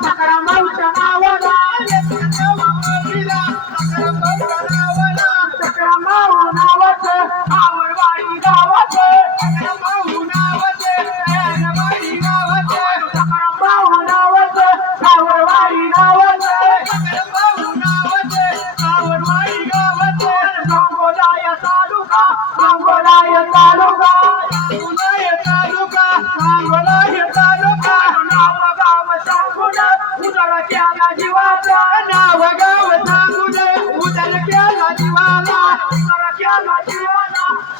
mpaka na mauta na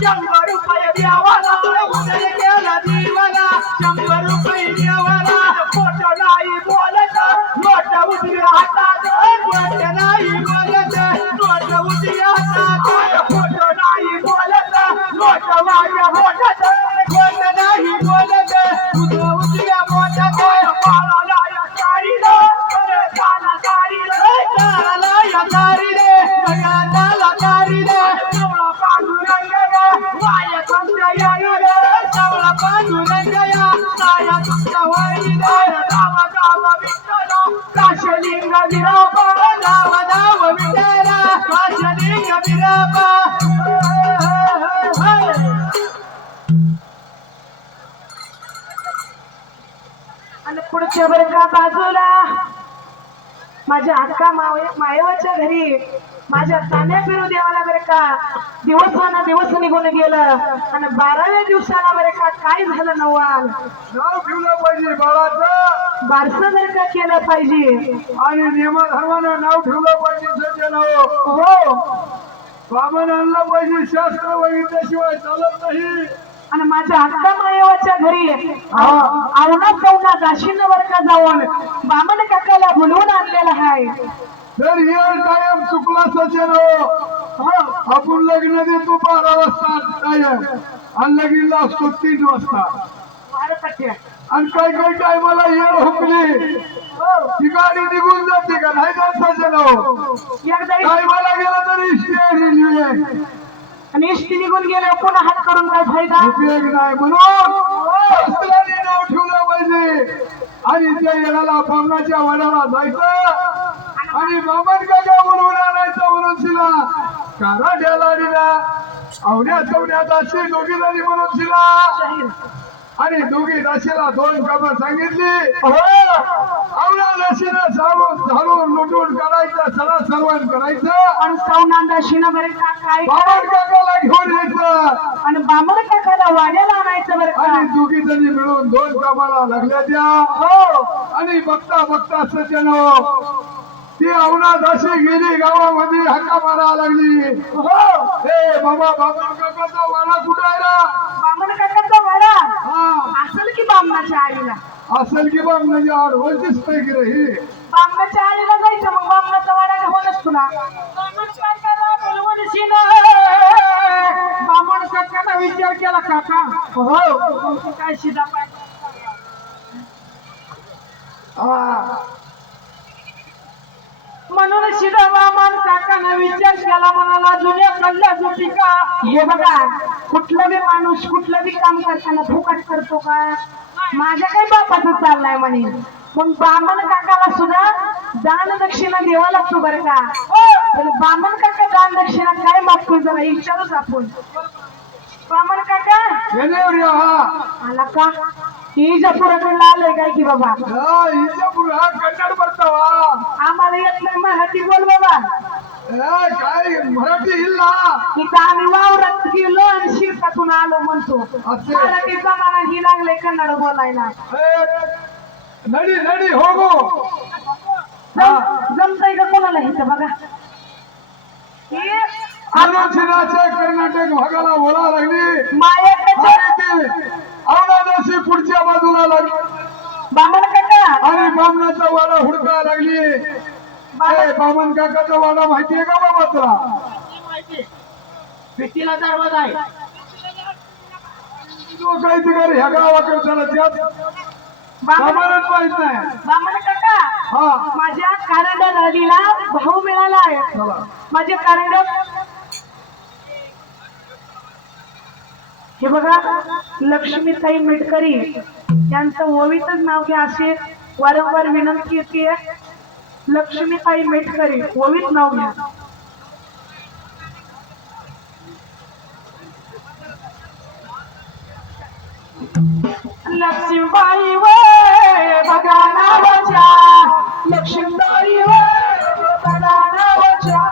शंभर रुपये द्यावाला उदर केला जीवाला शंभर रुपये देवाला खोटं नाही बोलत नोट उजवी हातात गोष्ट नाही बोलत नोट उदी हातात खोटं नाही बोलत नोट माझ्या होतात गोष्ट नाही बोलत उद उजव्या बोटात पाळाला या साडीला काला साडीला ताला या तारीले बघाला तारीले पुढच्या बरं का बाजूला माझ्या अक्का मावे मायवाच्या घरी माझ्या तान्या फिरू देवाला बरं का? दिवस ना दिवस निघून गेलं. आणि बाराव्या दिवसाला बरं का काय झालं नवाल? नाव ठेवलं पाहिजे बाळाचं. बारस जर का केलं पाहिजे? आणि नियम धर्मानं नाव ठेवलं पाहिजे सज्जन हो. बाबन आणलं पाहिजे शास्त्र बघितल्याशिवाय चालत नाही. आणि माझ्या अक्का मायवाच्या घरी आवना सवना दाशीनं बरं का जाऊन बामण काकाला बोलवून आणलेलं आहे. जर हे कायम चुकला हो आपण लग्न देतो बारा वाजता कायम आणि लगीनला असतो तीन वाजता आणि काही काही टायमाला येळ हुकली ती गाडी निघून जाते का नाही जात एकदा टायमाला गेला तरी रेल्वे आणि एसटी निघून गेले पुन्हा हात करून काय फायदा उपयोग नाही म्हणून नाव ठेवलं पाहिजे आणि त्या येणाला बामणाच्या वडाला जायचं आणि बामण काका म्हणून आणायचं म्हणून तिला कारा ठेला दिला आवड्या चवड्यात अशी दोघी जणी म्हणून तिला आणि दोघी दाशीला दोन कामं सांगितली. आवड्या दाशीनं झाडून झाडून लुटून करायचं सडा सर्वण करायचं. आणि सौनांदा शिना बरे काय बामण काकाला घेऊन यायचं. आणि बामण काकाला वाड्याला आणायचं बरं का? आणि दोघी जणी मिळून दोन कामाला लागल्या त्या. हो. आणि बघता बघता सज्जन ती अवना दाशी गेली गावामध्ये हक्का मारा लागली. हो. हे बाबा बाबा काकाचा वाडा कुठं आहे ना बामण काकाचा वाडा. हा. असेल की बामणाच्या आईला? असेल की बा म्हणजे आडवलतीच नाही की रे ही? बामणाच्या आईला जायचं मग बामणाचा वाडा घेऊनच तुला? बामण काकाला बोलवून शिना. बामण काकाला विचार केला काका. हो. तुमचं काय शिदा पाय हा. म्हणून शिरवामान काकानं विचार केला म्हणाला जुन्या कल्ल्या जुटी का? हे बघा कुठलं बी माणूस कुठलं बी काम करताना फुकट करतो का? माझ्या काही बापाचं चाललंय म्हणे. मग बामण काकाला सुद्धा दान दक्षिणा द्यावा लागतो बरं का? पण बामण काका दान दक्षिणा काय मागतो जरा विचारूच आपण. बामण काका? हा. आला का? ही जपुराकडला आलोय काय की बाबा? हा, हिच्या पुढं हा कन्नड परतावा आम्हाला येत नाही मराठी बोल बाबा. ए, काय मराठी हिल्ला इथं आम्ही वावरात गेलो आणि शिरकातून आलो म्हणतो. मराठी जमाना ही लागले कन्नड बोलायला. नडी नडी हो गो जम- जमतंय का कोणाला इथं बघा? हे कर्नाटक भागाला बोला लागली. मायाकडे आणि औलादाशी पुढच्या बाजूला लागली. बामण काका. आणि बामणाचा वाडा हुडका लागली. बामण काकाचा वाडा माहितीये का बाबा तुला भीतीला दरवाजा आहे. ह्या गावाकडे चला त्यात. बामण बामणच माहीत नाही. बामण काका हा. माझ्या कारंड्या नदीला भाऊ मिळाला आहे. माझ्या कारंड्यात हे बघा लक्ष्मीताई मिटकरी यांचं ओवीतच नाव घ्या असे. वारंवार विनंती येते. लक्ष्मीताई मेटकरी ओवीत नाव घ्या. लक्ष्मीबाई वे बघा नावाच्या. लक्ष्मीबाई वे बघा नावाच्या.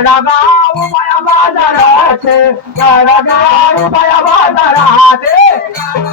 आशीर्वाद द्यायचा आम्हाला घेतला का? शेवट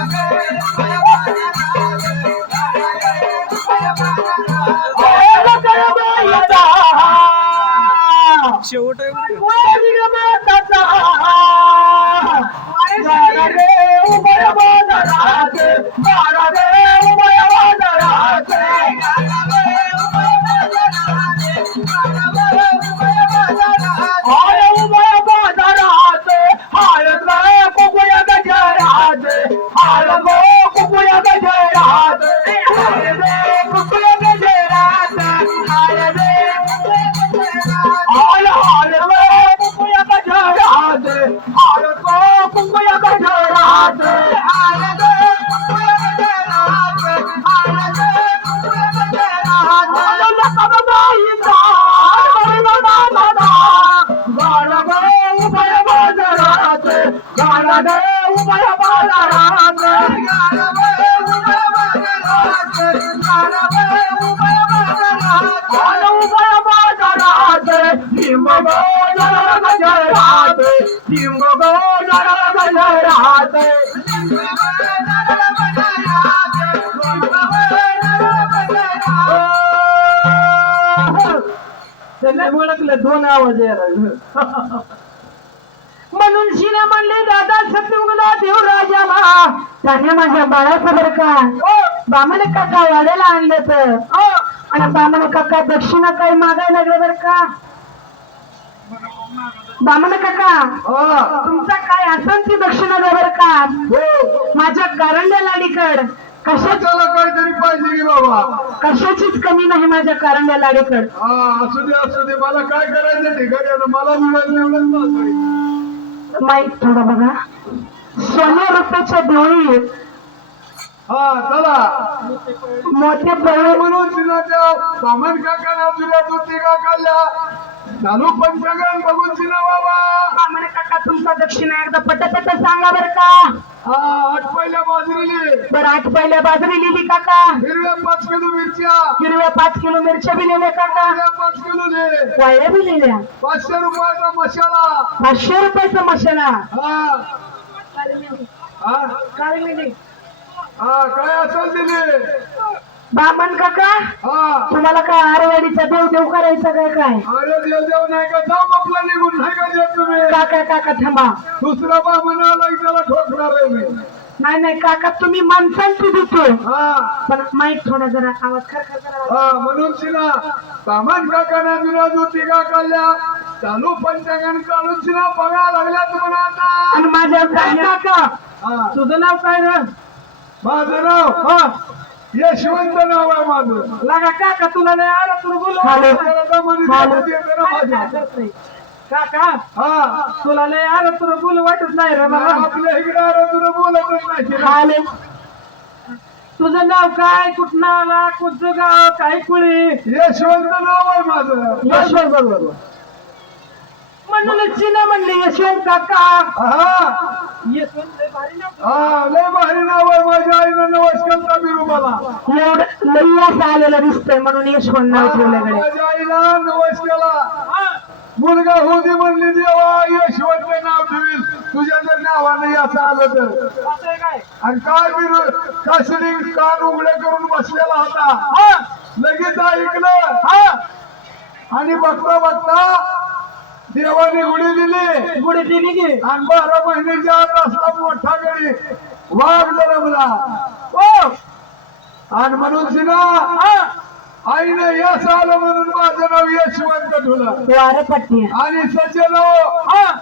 दोन आवाज यायला म्हणून शिने म्हणले त्याने माझ्या बाळाचं बरं का बामन काका वाड्याला आणले तर. आणि बामन काका दक्षिणा काही मागायला लागले बरं का? बामन काका तुमचा काय असन ती दक्षिणा बरं का? माझ्या कारंड्या लाडीकड. कशाच त्याला काहीतरी पाहिजे की बाबा. कशाचीच कमी नाही माझ्या कारंड्या लाडीकड. हा असू दे असू दे. मला काय करायचं आता? मला मिळालं एवढंच. माईक थोडं बघा. हा चला. मोठे पळे म्हणून सिनाच्या बामण काका काकाल्या चालू पंचगण बघून सिना बाबा. म्हणे काका तुमचा दक्षिणा एकदा पटपट सांगा बरं का? हा आठ पहिल्या बाजरीली. बरं आठ पहिल्या बाजरी लिहिली काका. हिरव्या पाच किलो मिरच्या. हिरव्या पाच किलो मिरच्या बी लिहिल्या काका. हिरव्या पाच किलो दे. वाया बी लिहिल्या पाचशे रुपयाचा मसाला. पाचशे रुपयाचा मसाला. हा. हा काय हा काय असेल दिले बामन काका हा. तुम्हाला काय आरवाडीचा देव देव करायचा काय काय? अरे देव देव नाही का आपला निघून नाही का देत तुम्ही? काका काका थांबा. दुसरा बामण आला की त्याला ठोकणार आहे मी. नाही नाही काका तुम्ही माणसांची देतोय हा. पण माईक थोडा जरा आवाज खरखर जरा हा म्हणून शिना सामान काकाना जुना जुती का काढल्या चालू पंचांगण काढून शिना बघा लागल्यात म्हणा आणि माझ्या काका? तुझं नाव काय रे? माझं नाव हो. यशवंत नाव आहे माझं. लागा काका तुला नाही आलं तुला बोलू ना काका हा. तुला लय आलं तुला बोलू वाटत नाही रे मला. आपल्या इकडे आलं तुला बोलतच नाही. आले तुझं नाव काय? कुठं आला? कुठचं गाव? काय कुळी? यशवंत नाव आहे माझं. यशवंत. बरोबर म्हणून चिना म्हणले यशवंत काका. हा यशवंत लय भारी नाव. हा लय भारी नाव आहे माझ्या आईनं. नमस्कार बिरू मला एवढं लई असं आलेलं दिसतंय म्हणून यशवंत नाव ठेवलं माझ्या आईला नमस्कार. मुलगा होती म्हणली देवा यशवंत नाव ठेवील तुझ्या जर नावाने असं आलं तर. आणि काय बिरू कासरी कान उघडे करून बसलेला होता. लगेच ऐकलं. आणि बघता बघता देवाने गुढी दिली. पुढे दिली की? आणि बारा महिन्याच्या आत असला मोठा गडी वाघ जरमला हो आणि म्हणून सिना आईने यश आलं म्हणून माझं नाव यशवंत ठेवलं. पट्टी. आणि सचे नाव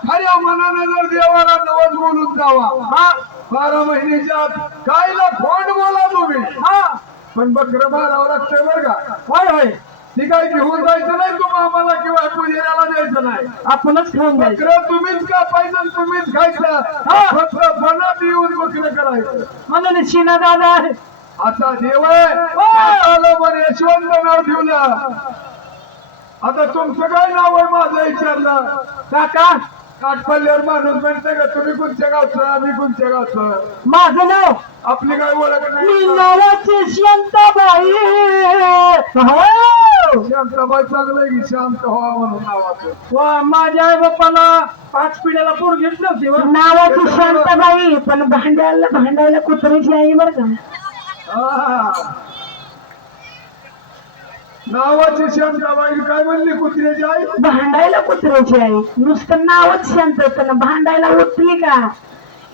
खऱ्या मनाने जर देवाला नवस बोलून जावा. हा. बारा महिन्याच्या आत कायला खोंड बोला तुम्ही. हा. पण बकर मारावं लागतंय बरं का? होय होय. ती काय घेऊन जायचं नाही तुम्ही आम्हाला किंवा पुजेऱ्याला द्यायचं नाही. आपणच खाऊन जायचं. बकरं तुम्हीच कापायचं तुम्हीच खायचं. फक्त येऊन बकरं करायचं. म्हणून शिना दादा असा देव आलं पण यशवंत नाव ठेवलं. आता तुमचं काय नाव आहे माझं विचारलं? काका? काठपल्ल्यावर माणूस म्हणते का तुम्ही कोणत्या गावचं? आम्ही कोणत्या गावचं? माझं नाव? आपली काय ओळख नाही. नावाची शांताबाई शांताबाई चांगलं आहे की शांत व्हा म्हणून नावाचं वा, माझ्या आई बाप्पाला पाच पिढ्याला पोर घेत नव्हती नावाची शांताबाई पण भांड्याला भांडायला कुत्र्याची आई बर का? हा. नावाची शांताबाई काय म्हणली कुत्र्याची आई? भांडायला कुत्र्याची आई. नुसतं नावच शांत पण भांडायला उठली का?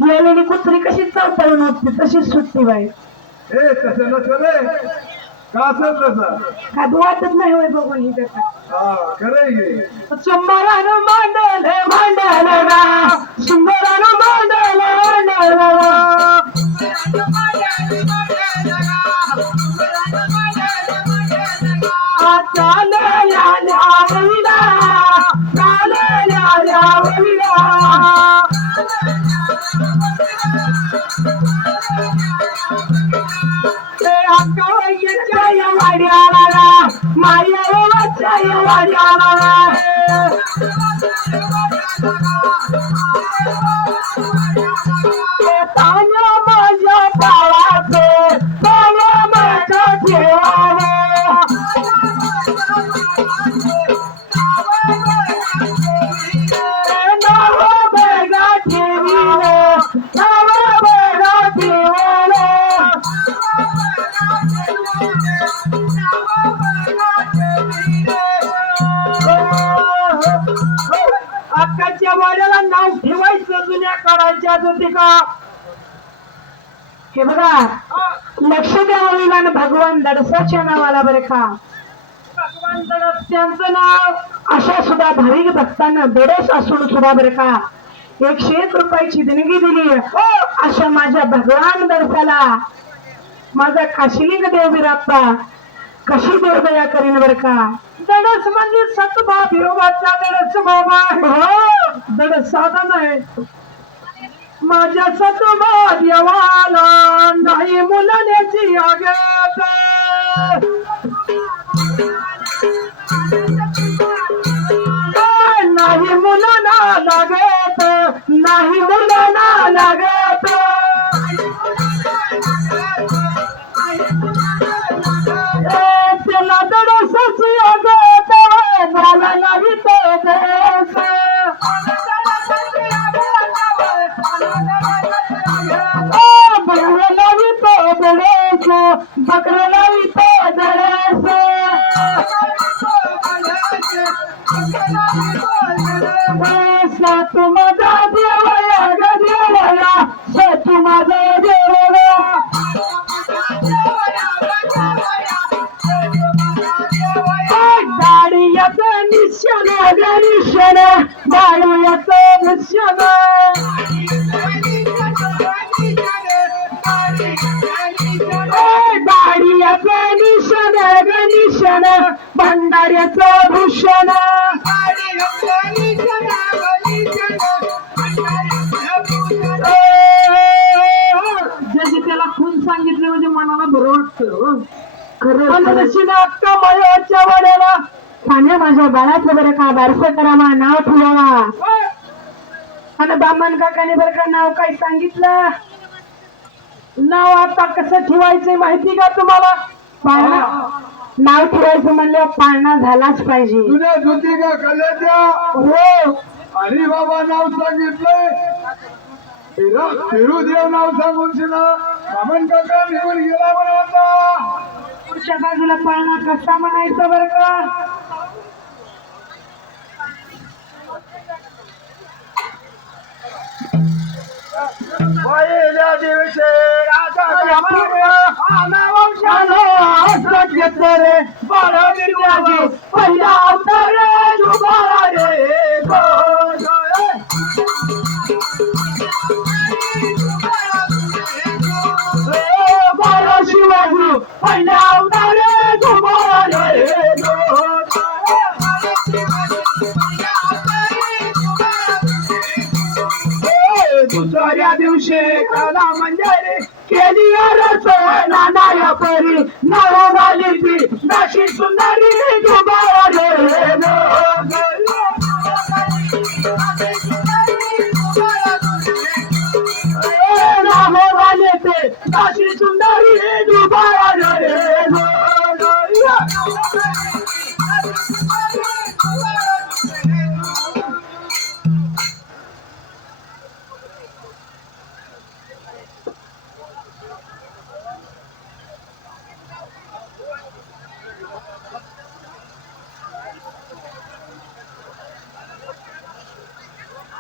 यावेळी कुत्री कशी चौपाळून उठते? तशीच सुटती बाई. ए तसं नसलं का असं तसं? का नाही होय बघून ही कथा. हा खरं आहे. सुंदरानं मांडले मांडले रा सुंदरानं मांडले मांडले रा चालेल्या ल्यावलीला चालेल्या ल्यावलीला ते अक्काबाईच्या या वाड्याला माया वाड्याला वाड्याला नाव ठेवायचं जुन्या काळाच्या होती का? हे बघा लक्ष द्यावं आणि भगवान दडसाच्या नावाला बरं का? भगवान दडस त्यांचं नाव अशा सुद्धा भाविक भक्तांना दडस असून सुद्धा बरं का? एकशे एक रुपयाची देणगी दिली. हो अशा माझ्या भगवान दडसाला. माझा काशिलिंग देव बिराप्पा कशी देवदया करीन बर का? दडस म्हणजे सतभा बिरोबाचा दडस बाबा. हो दडस साधन आहे. माझ्या सतभा देवाला नाही मुलाण्याची आगत नाही मुलांना लागत नाही मुलांना लागत. गणिशन भंडाऱ्याचं भूषण. ज्याची त्याला खून सांगितले म्हणजे मनाला बरं वाटतं खरं मयाच्या वड्याला. खाण्या माझ्या बाळाचं बरं का? बारसं करा मा नाव ठेवा. आणि बामण काकाने बरं का नाव काय सांगितलं? नाव आता कसं ठेवायचंय माहिती का तुम्हाला? नाव ठेवायचं म्हणलं पाळणा झालाच पाहिजे. जुन्या धुती का कल्याच्या हो. आणि बाबा नाव सांगितलंय. फिरा फिरू देव नाव सांगून शिना बामन काका निघून गेला म्हणा आता. पुढच्या बाजूला पाळणा कसा म्हणायचा बरं का? पहिल्या दिवशी राजा पहिला नाना परी नाव नाशी सुंदरी